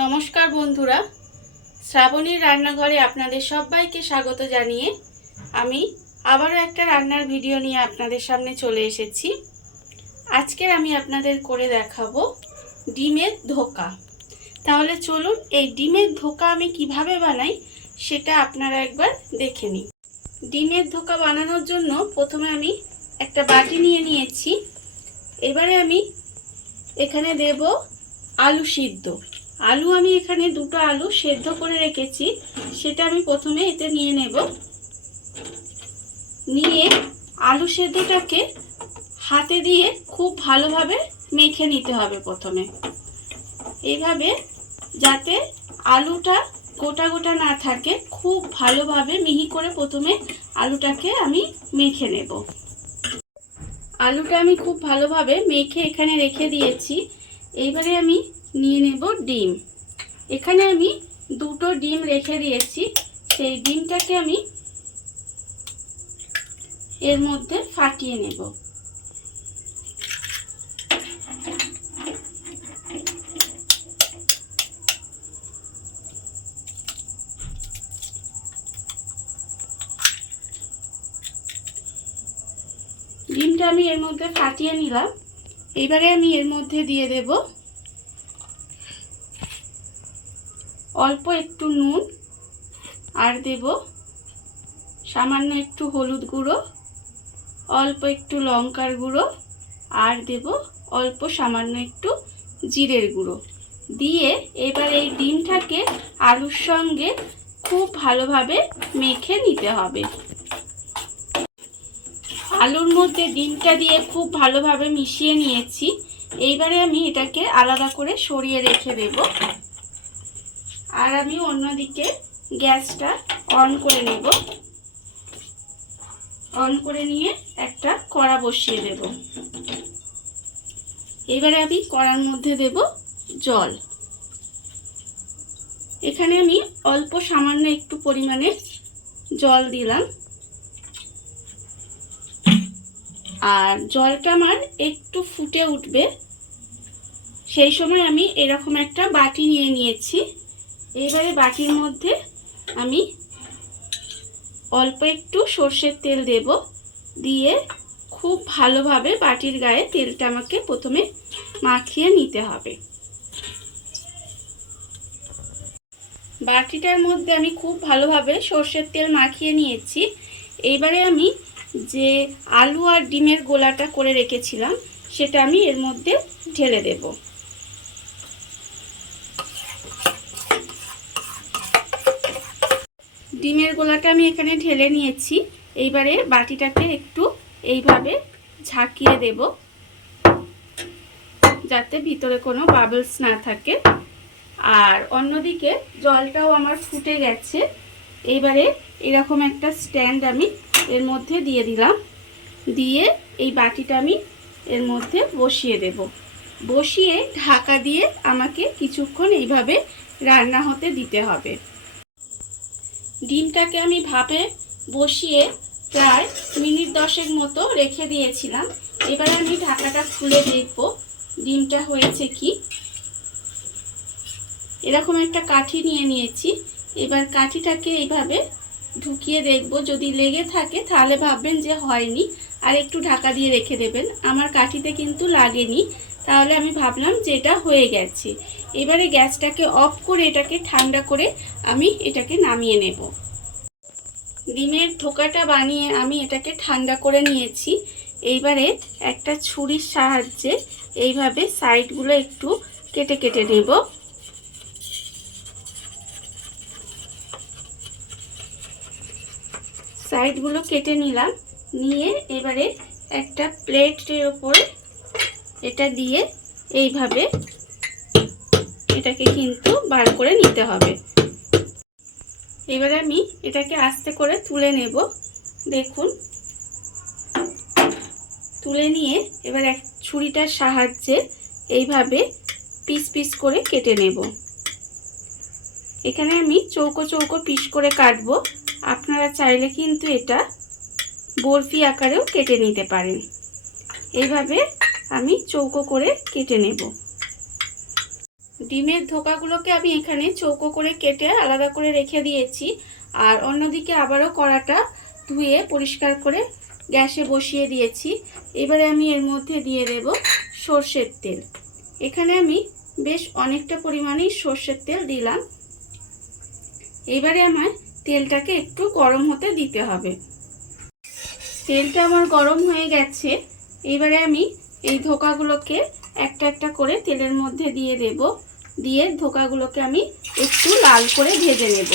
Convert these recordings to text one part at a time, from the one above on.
নমস্কার বন্ধুরা। শ্রাবণীর রান্নাঘরে আপনাদের সবাইকে স্বাগত জানিয়ে আমি আবারও একটা রান্নার ভিডিও নিয়ে আপনাদের সামনে চলে এসেছি। আজকের আমি আপনাদের করে দেখাবো ডিমের ধোকা। তাহলে চলুন এই ডিমের ধোকা আমি কীভাবে বানাই সেটা আপনারা একবার দেখে নিন। ডিমের ধোকা বানানোর জন্য প্রথমে আমি একটা বাটি নিয়ে নিয়েছি। এবারে আমি এখানে দেব আলু সিদ্ধ। আলু আমি এখানে দুটো আলু সেদ্ধ করে রেখেছি। সেটা আমি প্রথমে এতে নিয়ে নেব। নিয়ে আলু সেদ্ধটাকে হাতে দিয়ে খুব ভালোভাবে মেখে নিতে হবে প্রথমে। এইভাবে যাতে আলুটা গোটা গোটা না থাকে, খুব ভালোভাবে মিহি করে প্রথমে আলুটাকে আমি মেখে নেব। আলুটা আমি খুব ভালোভাবে মেখে এখানে রেখে দিয়েছি। এইবারে আমি নিয়ে নেব ডিম। এখানে আমি দুটো ডিম রেখে দিয়েছি। সেই ডিমটাকে আমি এর মধ্যে ফাটিয়ে নেব। ডিমটা আমি এর মধ্যে ফাটিয়ে নিলাম। এবারে আমি এর মধ্যে দিয়ে দেব অল্প একটু নুন আর দেব সামান্য একটু হলুদ গুঁড়ো, অল্প একটু লঙ্কার গুঁড়ো আর দেব অল্প সামান্য একটু জিরের গুঁড়ো। দিয়ে এবার এই ডিমটাকে আলুর সঙ্গে খুব ভালোভাবে মেখে নিতে হবে। আলুর মধ্যে ডিমটা দিয়ে খুব ভালোভাবে মিশিয়ে নিয়েছি। এইবারে আমি এটাকে আলাদা করে সরিয়ে রেখে দেব। আর আমি অন্যদিকে গ্যাসটা অন করে নেব। অন করে নিয়ে একটা কড়া বসিয়ে দেব। এবারে আমি কড়ার মধ্যে দেব জল। এখানে আমি অল্প সামান্য একটু পরিমাণে জল দিলাম। আর জলটা আমার একটু ফুটে উঠবে। সেই সময় আমি এরকম একটা বাটি নিয়ে নিয়েছি। এইবারে বাটির মধ্যে আমি অল্প একটু সর্ষের তেল দেব। দিয়ে খুব ভালোভাবে বাটির গায়ে তেলটা আমাকে প্রথমে মাখিয়ে নিতে হবে। বাটিটার মধ্যে আমি খুব ভালোভাবে সর্ষের তেল মাখিয়ে নিয়েছি। এইবারে আমি যে আলু আর ডিমের গোলাটা করে রেখেছিলাম, সেটা আমি এর মধ্যে ঢেলে দেব। ডিমের গোলাটা আমি এখানে ঢেলে নিয়েছি। এইবারে বাটিটাকে একটু এইভাবে ঝাঁকিয়ে দেব। যাতে ভিতরে কোনো বাবলস না থাকে। আর অন্যদিকে জলটাও আমার ফুটে গেছে। এইবারে এরকম একটা স্ট্যান্ড আমি এর মধ্যে দিয়ে দিলাম। দিয়ে এই বাটিটা আমি এর মধ্যে বসিয়ে দেব। বসিয়ে ঢাকা দিয়ে আমাকে কিছুক্ষণ এইভাবে রান্না হতে দিতে হবে। ডিমটাকে আমি ভাপে বসিয়ে প্রায় মিনিট দশেক মতো রেখে দিয়েছিলাম। এবার আমি ঢাকাটা খুলে দেখব ডিমটা হয়েছে কি। এরকম একটা কাঠি নিয়ে নিয়েছি। এবার কাঠিটাকে এইভাবে ঢুকিয়ে দেখব। যদি লেগে থাকে, তাহলে ভাববেন যে হয়নি। আর একটু ঢাকা দিয়ে রেখে দেবেন। আমার কাঠিতে কিন্তু লাগেনি। তাহলে আমি ভাবলাম যে এটা হয়ে গেছে। এবারে গ্যাসটাকে অফ করে এটাকে ঠান্ডা করে আমি এটাকে নামিয়ে নেব। ডিমের ধোকাটা বানিয়ে আমি এটাকে ঠান্ডা করে নিয়েছি। এইবারে একটা ছুরির সাহায্যে এইভাবে সাইডগুলো একটু কেটে কেটে নেব। সাইডগুলো কেটে নিলাম। নিয়ে এবারে একটা প্লেটের ওপরে এটা দিয়ে এইভাবে এটাকে কিন্তু বার করে নিতে হবে। এবারে আমি এটাকে আস্তে করে তুলে নেব। দেখুন। তুলে নিয়ে এবার এক ছুরিটার সাহায্যে এইভাবে পিস পিস করে কেটে নেব। এখানে আমি চৌকো চৌকো পিস করে কাটবো। আপনারা চাইলে কিন্তু এটা বরফি আকারেও কেটে নিতে পারেন। এইভাবে আমি চৌকো করে কেটে নেব। ডিমের ধোকাগুলোকে আমি এখানে চৌকো করে কেটে আলাদা করে রেখে দিয়েছি। আর অন্যদিকে আবারও কড়াটা ধুয়ে পরিষ্কার করে গ্যাসে বসিয়ে দিয়েছি। এবারে আমি এর মধ্যে দিয়ে দেব সর্ষের তেল। এখানে আমি বেশ অনেকটা পরিমাণেই সর্ষের তেল দিলাম। এবারে আমার তেলটাকে একটু গরম হতে দিতে হবে। তেলটা আমার গরম হয়ে গেছে। এবারে আমি এই ধোকাগুলোকে একটা একটা করে তেলের মধ্যে দিয়ে দেব। দিয়ে ধোকাগুলোকে আমি একটু লাল করে ভেজে নেব।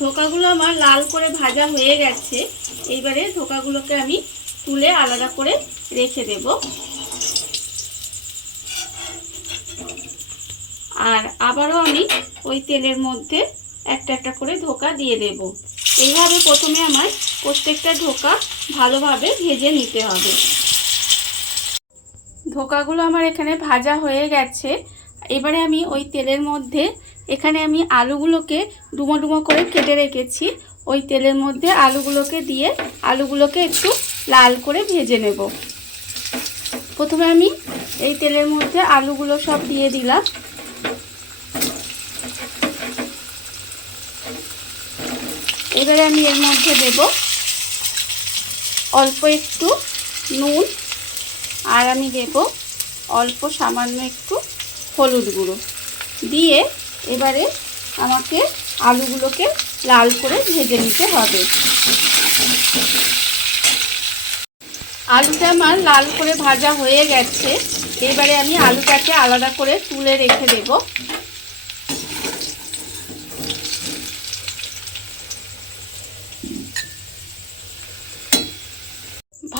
ধোকাগুলো আমার লাল করে ভাজা হয়ে গেছে। এইবারে ধোকাগুলোকে আমি তুলে আলাদা করে রেখে দেব। আর আবারও আমি ওই তেলের মধ্যে একটা একটা করে ধোকা দিয়ে দেব। এইভাবে প্রথমে আমার প্রত্যেকটা ধোকা ভালোভাবে ভেজে নিতে হবে। ধোকাগুলো আমার এখানে ভাজা হয়ে গেছে। এবারে আমি ওই তেলের মধ্যে, এখানে আমি আলুগুলোকে ডুমো ডুমো করে কেটে রেখেছি। ওই তেলের মধ্যে আলুগুলোকে দিয়ে আলুগুলোকে একটু লাল করে ভেজে নেব। প্রথমে আমি এই তেলের মধ্যে আলুগুলো সব দিয়ে দিলাম। এবারে আমি এর মধ্যে দেব অল্প একটু নুন আর আমি দেব অল্প সামান্য একটু হলুদ গুঁড়ো। দিয়ে এবারে আমাকে আলুগুলোকে লাল করে ভেজে নিতে হবে। আলুটা আমার লাল করে ভাজা হয়ে গেছে। এবারে আমি আলুটাকে আলাদা করে তুলে রেখে দেব।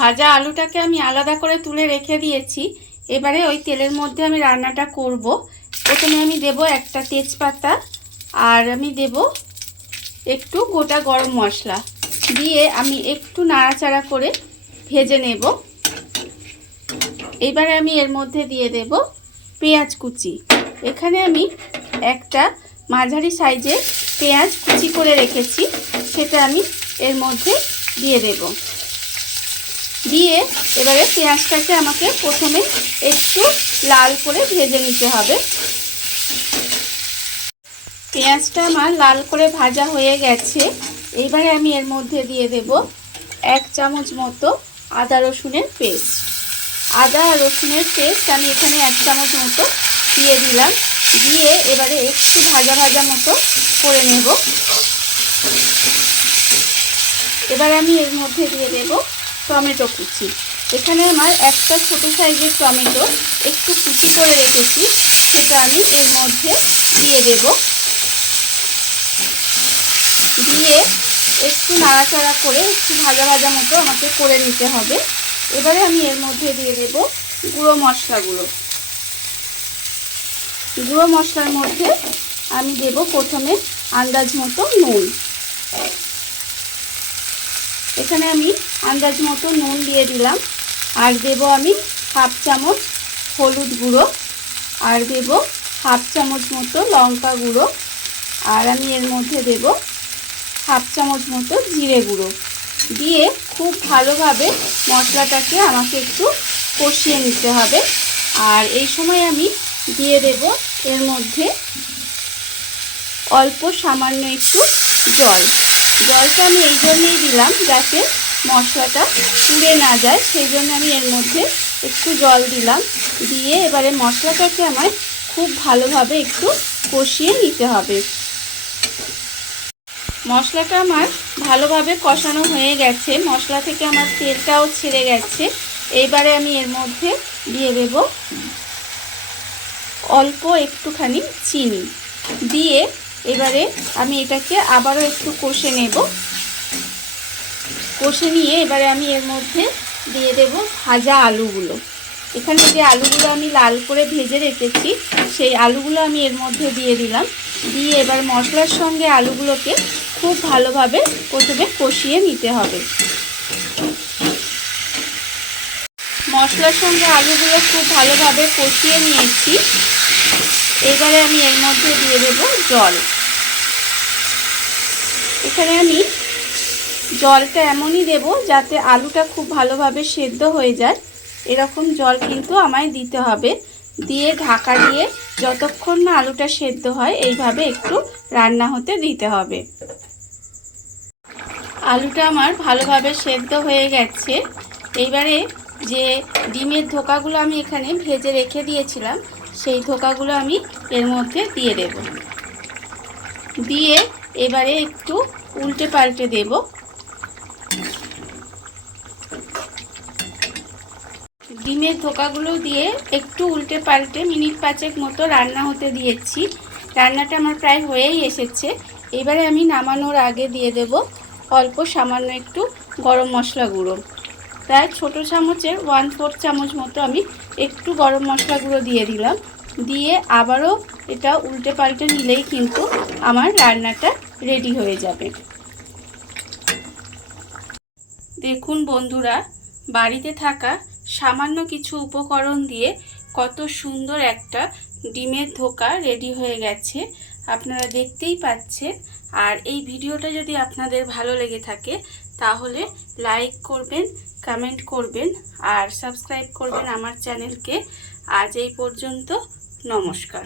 ভাজা আলুটাকে আমি আলাদা করে তুলে রেখে দিয়েছি। এবারে ওই তেলের মধ্যে আমি রান্নাটা করব। প্রথমে আমি দেব একটা তেজপাতা আর আমি দেব একটু গোটা গরম মশলা। দিয়ে আমি একটু নাড়াচাড়া করে ভেজে নেব। এবারে আমি এর মধ্যে দিয়ে দেব পেঁয়াজ কুচি। এখানে আমি একটা মাঝারি সাইজের পেঁয়াজ কুচি করে রেখেছি। সেটা আমি এর মধ্যে দিয়ে দেব। দিয়ে এবারে পেঁয়াজটাকে আমাকে প্রথমে একটু লাল করে ভেজে নিতে হবে। পেঁয়াজটা আমার লাল করে ভাজা হয়ে গেছে। এবারে আমি এর মধ্যে দিয়ে দেব এক চামচ মতো আদা রসুনের পেস্ট। আদা রসুনের পেস্ট আমি এখানে এক চামচ মতো দিয়ে দিলাম। দিয়ে এবারে একটু ভাজা ভাজা মতো করে নেব। এবার আমি এর মধ্যে দিয়ে দেব টমেটো কুচি। এখানে আমার একটা ছোটো সাইজের টমেটো একটু কুচি করে রেখেছি, সেটা আমি এর মধ্যে দিয়ে দেব। দিয়ে একটু নাড়াচাড়া করে একটু ভাজা ভাজা মতো আমাকে করে নিতে হবে। এবারে আমি এর মধ্যে দিয়ে দেব গুঁড়ো মশলাগুলো। গুঁড়ো মশলার মধ্যে আমি দেব প্রথমে আন্দাজ মতো নুন। এখানে আমি আন্দাজ মতো নুন দিয়ে দিলাম। আর দেব আমি হাফ চামচ হলুদ গুঁড়ো। আর দেব হাফ চামচ মতো লঙ্কা গুঁড়ো। আর আমি এর মধ্যে দেব হাফ চামচ মতো জিরে গুঁড়ো। দিয়ে খুব ভালোভাবে মশলাটাকে আমাকে একটু কষিয়ে নিতে হবে। আর এই সময় আমি দিয়ে দেব এর মধ্যে অল্প সামান্য একটু জল। জলটা আমি এই জন্যই দিলাম যাতে মশলাটা পুড়ে না যায়। সেই জন্য আমি এর মধ্যে একটু জল দিলাম। দিয়ে এবারে মশলাটাকে আমার খুব ভালোভাবে একটু কষিয়ে নিতে হবে। মশলাটা আমার ভালোভাবে কষানো হয়ে গেছে। মশলা থেকে আমার তেলটাও ছেড়ে গেছে। এইবারে আমি এর মধ্যে দিয়ে দেব অল্প একটুখানি চিনি। দিয়ে এবারে আমি এটাকে আবারও একটু কষে নেব। কষে নিয়ে এবারে আমি এর মধ্যে দিয়ে দেব ভাজা আলুগুলো। এখানে যে আলুগুলো আমি লাল করে ভেজে রেখেছি, সেই আলুগুলো আমি এর মধ্যে দিয়ে দিলাম। দিয়ে এবার মশলার সঙ্গে আলুগুলোকে খুব ভালোভাবে প্রথমে কষিয়ে নিতে হবে। মশলার সঙ্গে আলুগুলো খুব ভালোভাবে কষিয়ে নিয়েছি। এবারে আমি এর মধ্যে দিয়ে দেব জল। এখানে আমি জলটা এমনই দেব যাতে আলুটা খুব ভালোভাবে সেদ্ধ হয়ে যায়। এরকম জল কিন্তু আমায় দিতে হবে। দিয়ে ঢাকা দিয়ে যতক্ষণ না আলুটা সেদ্ধ হয়, এইভাবে একটু রান্না হতে দিতে হবে। আলুটা আমার ভালোভাবে সেদ্ধ হয়ে গেছে। এইবারে যে ডিমের ধোকাগুলো আমি এখানে ভেজে রেখে দিয়েছিলাম সেই ধোকাগুলো আমি এর মধ্যে দিয়ে দেব। দিয়ে এবারে একটু উল্টে পাল্টে দেব। ডিমের ধোকাগুলো দিয়ে একটু উল্টে পাল্টে মিনিট পাঁচেক মতো রান্না হতে দিয়েছি। রান্নাটা আমার প্রায় হয়েই এসেছে। এবারে আমি নামানোর আগে দিয়ে দেব অল্প সামান্য একটু গরম মশলা গুঁড়ো। প্রায় ছোট চামচের ওয়ান ফোর চামচ মতো আমি একটু গরম মশলা গুঁড়ো দিয়ে দিলাম। দিয়ে আবারও এটা উল্টে পাল্টে নিলেই কিন্তু আমার রান্নাটা রেডি হয়ে যাবে। দেখুন বন্ধুরা, বাড়িতে থাকা সামান্য কিছু উপকরণ দিয়ে কত সুন্দর একটা ডিমের ধোকা রেডি হয়ে গেছে। আপনারা দেখতেই পাচ্ছেন। আর এই ভিডিওটা যদি আপনাদের ভালো লেগে থাকে তাহলে লাইক করবেন কমেন্ট করবেন আর সাবস্ক্রাইব করবেন আমার চ্যানেলকে আজ এই পর্যন্ত নমস্কার।